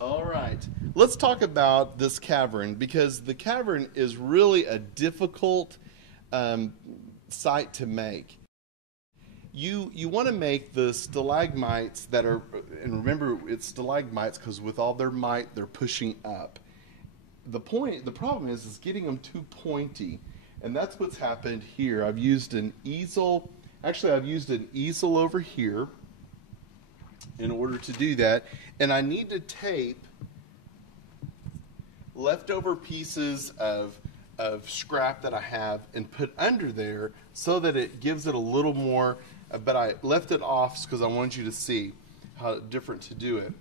All right, let's talk about this cavern because the cavern is really a difficult site to make. You want to make the stalagmites that are, and remember it's stalagmites because with all their might they're pushing up. The problem is getting them too pointy, and that's what's happened here. I've used an easel. Actually, I've used an easel over here in order to do that, and I need to tape leftover pieces of scrap that I have and put under there so that it gives it a little more, but I left it off because I want you to see how different to do it.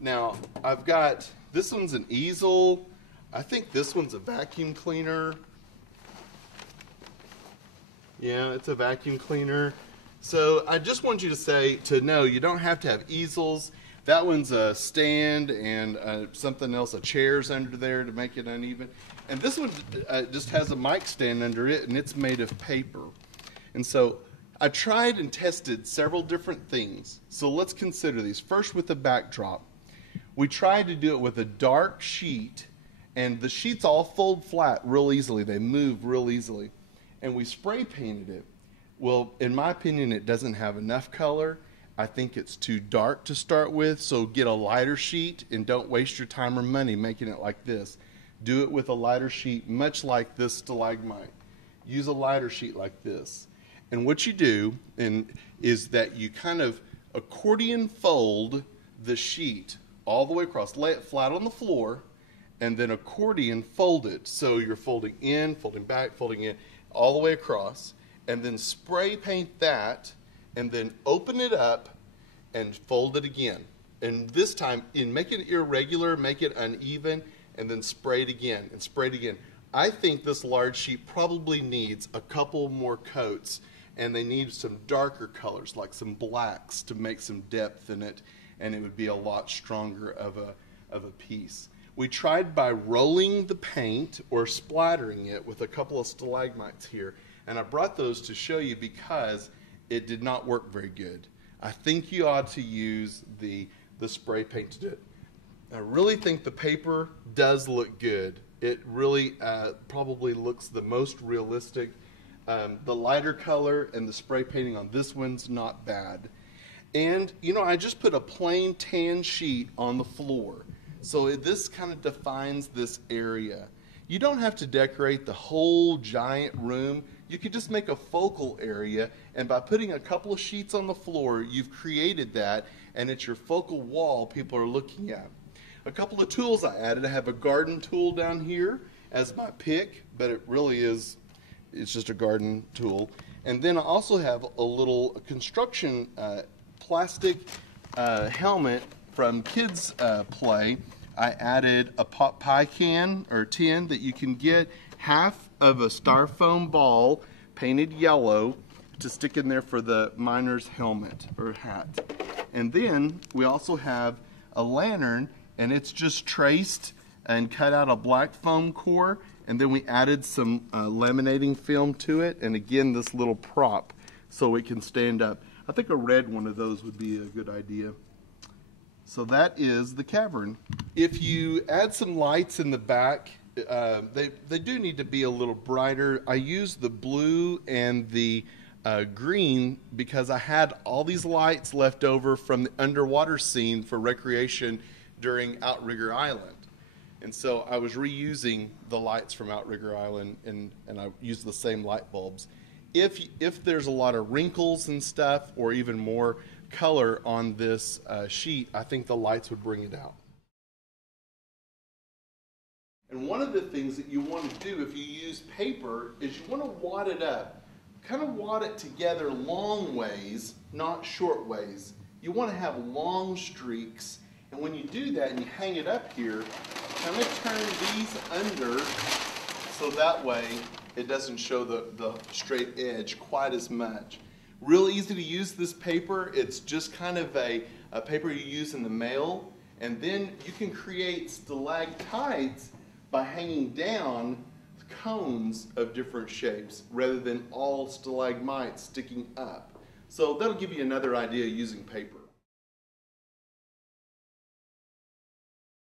Now, I've got, this one's an easel. I think this one's a vacuum cleaner. Yeah, it's a vacuum cleaner. So I just want you to know you don't have to have easels. That one's a stand and something else, a chair's under there to make it uneven. And this one just has a mic stand under it, and it's made of paper. And so I tried and tested several different things. So let's consider these. First, with the backdrop. We tried to do it with a dark sheet, and the sheets all fold flat real easily. They move real easily. And we spray painted it. Well, in my opinion, it doesn't have enough color. I think it's too dark to start with, so get a lighter sheet and don't waste your time or money making it like this. Do it with a lighter sheet, much like this stalagmite. Use a lighter sheet like this. And what you do is that you kind of accordion fold the sheet all the way across. Lay it flat on the floor, and then accordion fold it. So you're folding in, folding back, folding in, all the way across. And then spray paint that, and then open it up and fold it again. And this time, make it irregular, make it uneven, and then spray it again, and spray it again. I think this large sheet probably needs a couple more coats, and they need some darker colors, like some blacks, to make some depth in it, and it would be a lot stronger of a piece. We tried by rolling the paint or splattering it with a couple of stalagmites here. And I brought those to show you because it did not work very good. I think you ought to use the spray paint to do it. I really think the paper does look good. It really probably looks the most realistic. The lighter color and the spray painting on this one's not bad. And, you know, I just put a plain tan sheet on the floor. So this kind of defines this area. You don't have to decorate the whole giant room. You could just make a focal area, and by putting a couple of sheets on the floor, you've created that, and it's your focal wall people are looking at. A couple of tools I added. I have a garden tool down here as my pick, but it really is, it's just a garden tool. And then I also have a little construction plastic helmet from Kids Play. I added a pot pie can or tin that you can get half of a styrofoam ball painted yellow to stick in there for the miner's helmet or hat. And then we also have a lantern, and it's just traced and cut out a black foam core, and then we added some laminating film to it, and again this little prop so it can stand up. I think a red one of those would be a good idea. So that is the cavern. If you add some lights in the back, they do need to be a little brighter. I used the blue and the green because I had all these lights left over from the underwater scene for recreation during Outrigger Island. And so I was reusing the lights from Outrigger Island, and I used the same light bulbs. If there's a lot of wrinkles and stuff, or even more color on this sheet, I think the lights would bring it out. And one of the things that you want to do if you use paper is you want to wad it up. Kind of wad it together long ways, not short ways. You want to have long streaks, and when you do that and you hang it up here, kind of turn these under so that way it doesn't show the straight edge quite as much. Real easy to use this paper. It's just kind of a paper you use in the mail, and then you can create stalactites by hanging down cones of different shapes rather than all stalagmites sticking up. So that'll give you another idea using paper.